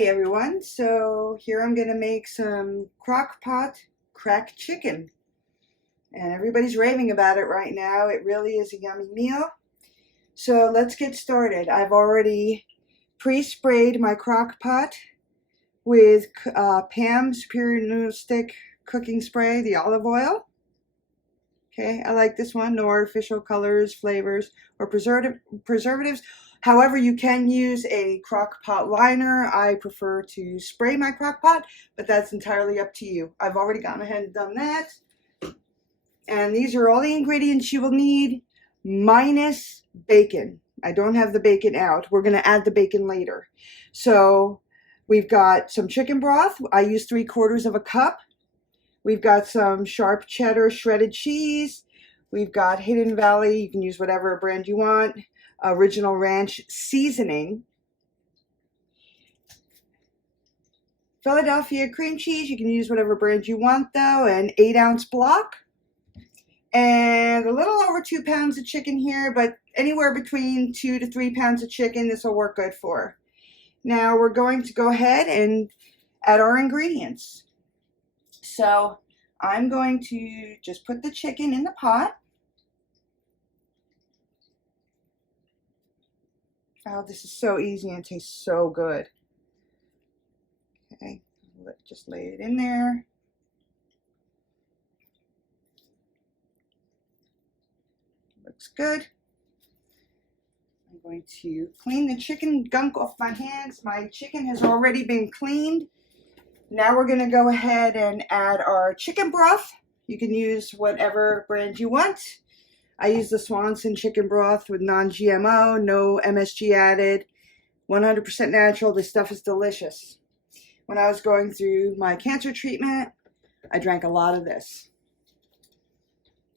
Hey everyone, so here I'm gonna make some Crockpot cracked chicken, and everybody's raving about it right now. It really is a yummy meal. So let's get started. I've already pre-sprayed my Crockpot with Pam Superior Noodle Stick cooking spray, the olive oil. Okay, I like this one. No artificial colors, flavors, or preservatives. However, you can use a Crockpot liner. I prefer to spray my Crockpot, but that's entirely up to you. I've already gone ahead and done that. And these are all the ingredients you will need, minus bacon. I don't have the bacon out. We're going to add the bacon later. So we've got some chicken broth. I use 3/4 cup. We've got some sharp cheddar shredded cheese. We've got Hidden Valley. You can use whatever brand you want. Original Ranch seasoning. Philadelphia cream cheese. You can use whatever brand you want though. An 8-ounce block. And a little over 2 pounds of chicken here, but anywhere between 2 to 3 pounds of chicken this will work good for. Now we're going to go ahead and add our ingredients. So I'm going to just put the chicken in the pot. Oh, this is so easy and tastes so good. Okay, just lay it in there. Looks good. I'm going to clean the chicken gunk off my hands. My chicken has already been cleaned. Now we're going to go ahead and add our chicken broth. You can use whatever brand you want. I use the Swanson chicken broth with non-GMO, no MSG added, 100% natural. This stuff is delicious. When I was going through my cancer treatment, I drank a lot of this.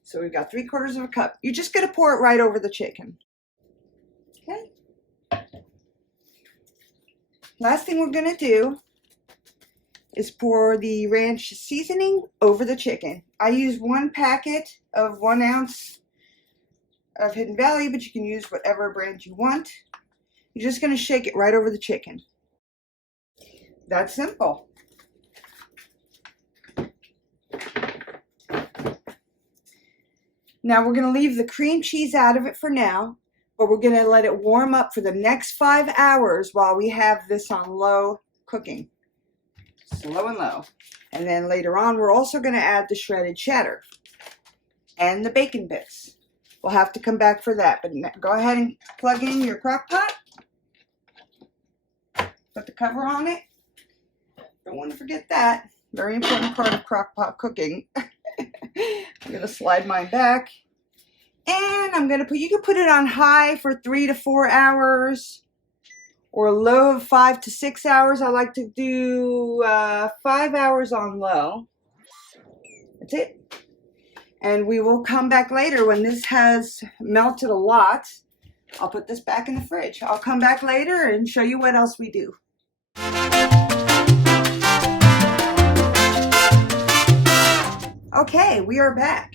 So we've got 3/4 cup. You're just going to pour it right over the chicken. Okay. Last thing we're going to do is pour the ranch seasoning over the chicken. I use 1 packet of 1 ounce of Hidden Valley, but you can use whatever brand you want. You're just going to shake it right over the chicken. That's simple. Now we're going to leave the cream cheese out of it for now, but we're going to let it warm up for the next 5 hours while we have this on low cooking. Slow and low. And then later on we're also going to add the shredded cheddar and the bacon bits. We'll have to come back for that, but go ahead and plug in your crock pot. Put the cover on it. Don't want to forget that. Very important part of crock pot cooking. I'm going to slide mine back. And I'm going to you can put it on high for 3 to 4 hours or low of 5 to 6 hours. I like to do 5 hours on low. That's it. And we will come back later when this has melted a lot. I'll put this back in the fridge. I'll come back later and show you what else we do. Okay, we are back.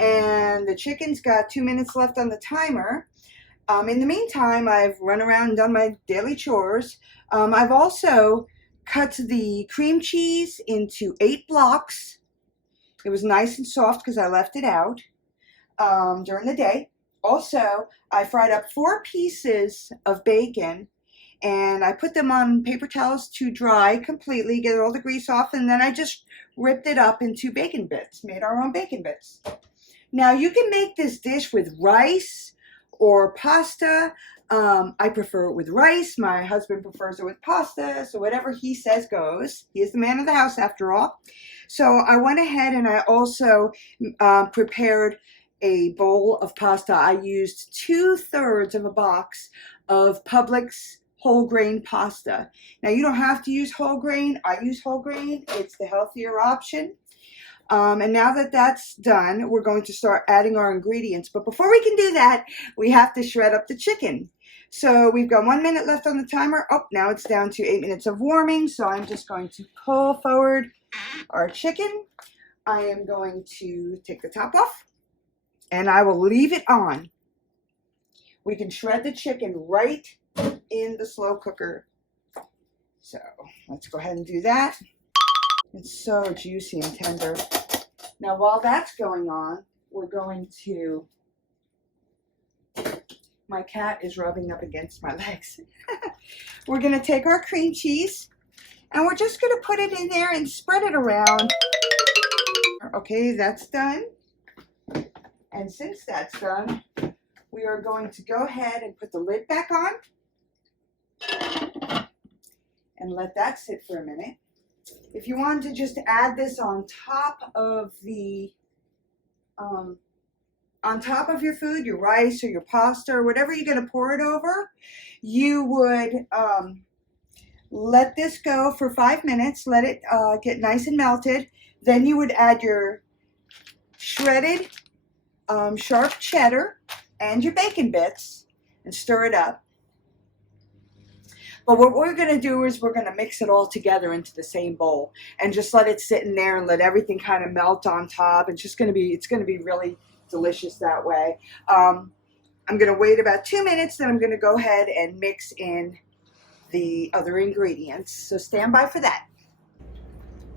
And the chicken's got 2 minutes left on the timer. In the meantime, I've run around and done my daily chores. I've also cut the cream cheese into 8 blocks. It was nice and soft because I left it out during the day. Also, I fried up 4 pieces of bacon and I put them on paper towels to dry completely, get all the grease off, and then I just ripped it up into bacon bits, made our own bacon bits. Now, you can make this dish with rice or pasta. I prefer it with rice. My husband prefers it with pasta, so whatever he says goes. He is the man of the house after all. So I went ahead and I also prepared a bowl of pasta. I used 2/3 of a box of Publix whole grain pasta. Now you don't have to use whole grain. I use whole grain. It's the healthier option. And now that that's done, we're going to start adding our ingredients. But before we can do that, we have to shred up the chicken. So we've got 1 minute left on the timer. Oh, now it's down to 8 minutes of warming. So I'm just going to pull forward our chicken. I am going to take the top off and I will leave it on. We can shred the chicken right in the slow cooker. So let's go ahead and do that. It's so juicy and tender. Now while that's going on, we're going to, my cat is rubbing up against my legs. We're going to take our cream cheese and we're just going to put it in there and spread it around. Okay, that's done. And since that's done, we are going to go ahead and put the lid back on and let that sit for a minute. If you want to just add this on top of the, on top of your food, your rice or your pasta or whatever you're going to pour it over, you would let this go for 5 minutes, let it get nice and melted. Then you would add your shredded sharp cheddar and your bacon bits and stir it up. But what we're going to do is we're going to mix it all together into the same bowl and just let it sit in there and let everything kind of melt on top. It's just going to be, it's going to be really delicious that way. I'm going to wait about 2 minutes, then I'm going to go ahead and mix in the other ingredients. So stand by for that.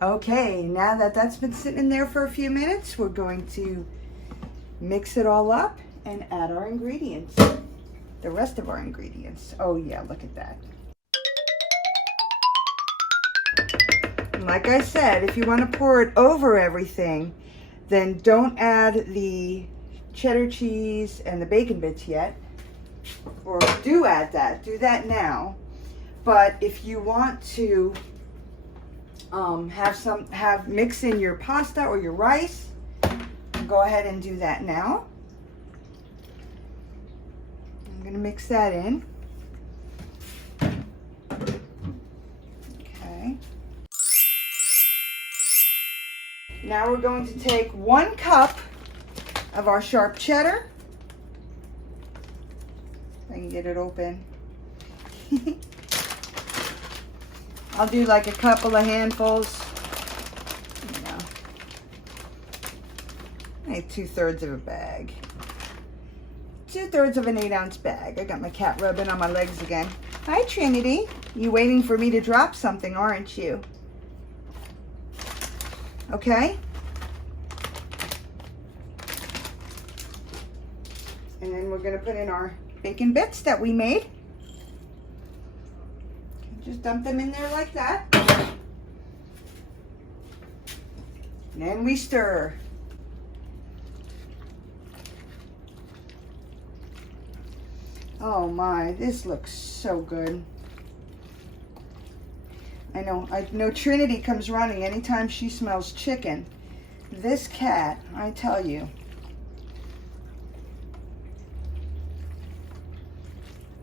Okay, now that that's been sitting in there for a few minutes, we're going to mix it all up and add our ingredients, the rest of our ingredients. Oh yeah, look at that. And like I said, if you want to pour it over everything, then don't add the cheddar cheese and the bacon bits yet, or do add that, do that now. But if you want to mix in your pasta or your rice, go ahead and do that now. I'm going to mix that in. Okay. Now we're going to take 1 cup of our sharp cheddar. If I can get it open. I'll do like a couple of handfuls. You know, like 2/3 of a bag. 2/3 of an 8-ounce bag. I got my cat rubbing on my legs again. Hi, Trinity. You waiting for me to drop something, aren't you? Okay. And then we're going to put in our bacon bits that we made. Just dump them in there like that. And then we stir. Oh my, this looks so good. I know Trinity comes running anytime she smells chicken. This cat, I tell you.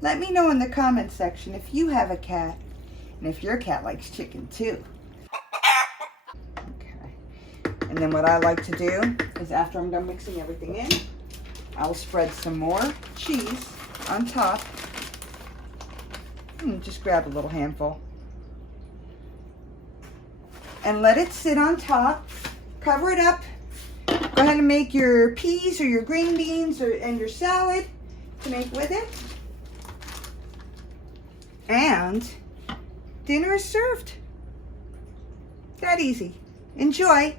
Let me know in the comment section if you have a cat and if your cat likes chicken too. Okay. And then what I like to do is after I'm done mixing everything in, I'll spread some more cheese on top. And just grab a little handful. And let it sit on top. Cover it up. Go ahead and make your peas or your green beans and your salad to make with it. And dinner is served. That easy. Enjoy.